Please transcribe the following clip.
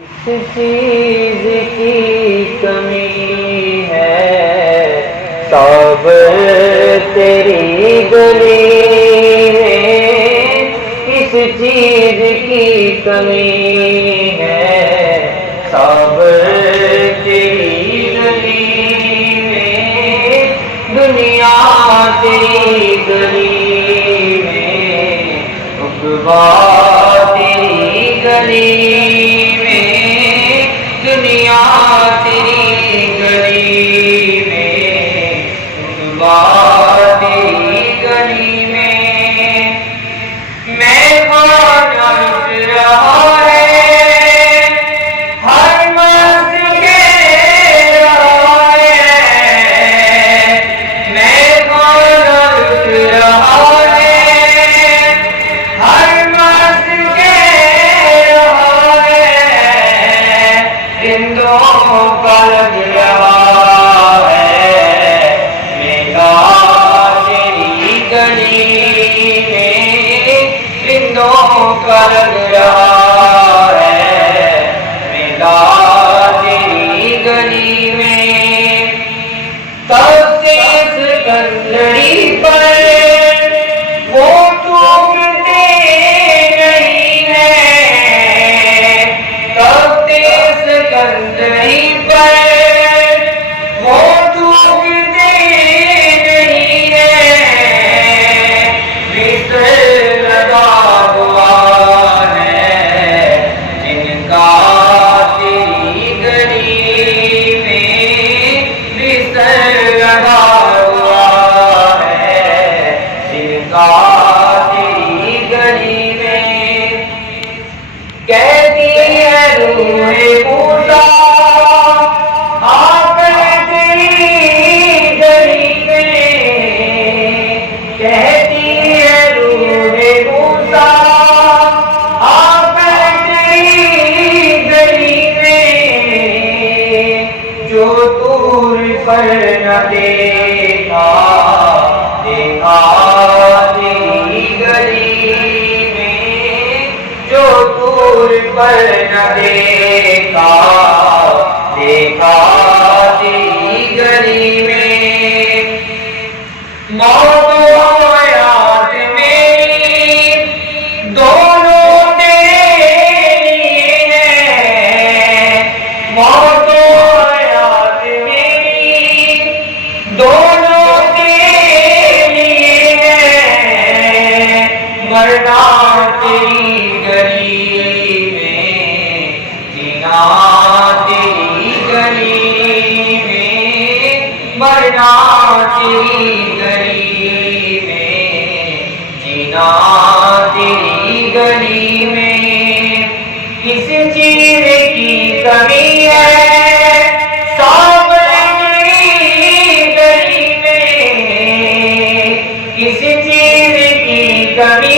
کس چیز کی کمی ہے صابر تیری گلی میں، کس چیز کی کمی ہے صابر تیری گلی میں، دنیا تیری گلی میں، عقبیٰ تیری گلی میں، دنیا تیری گلی میں، عقبیٰ تیری گلی میں، میں خواجہ لٹ رہا ہے ہر مست کہہ رہا ہے، میں خواجہ لٹ رہا ہے ہر مست کہہ رہا ہے، رندوں کا لگ رہا ہے میلا تیری گلی میں، رندوں کا لگ رہا ہے میلا تیری گلی میں، تب سے سکندری پر وہ ٹوٹتے نہیں ہیں، تب سے سکندری پر وہ ٹوٹتے نہیں ہیں، بستر لگا ہوا ہے جن کا تیری گلی میں، بستر لگا ہوا ہے جن کا تیری گلی میں، کہتی ہے روح موسیٰ آ کر تیری گلی میں، کہتی ہے روح موسیٰ آ کر تیری گلی میں، جو طور پر نہ دیکھا دیکھا تیری گلی میں، جو طور پر نہ دیکھا دیکھا تیری گلی میں، موت و حیات میری دونوں تیرے لیے ہیں، موت و حیات میری دونوں تیرے لیے ہیں، مرنا تیری گلی میں، جینا تیری گلی میں، مرنا تیری گلی میں، جینا تیری گلی میں، کس چیز کی کمی ہے صابر تیری گلی میں، کس چیز کی کمی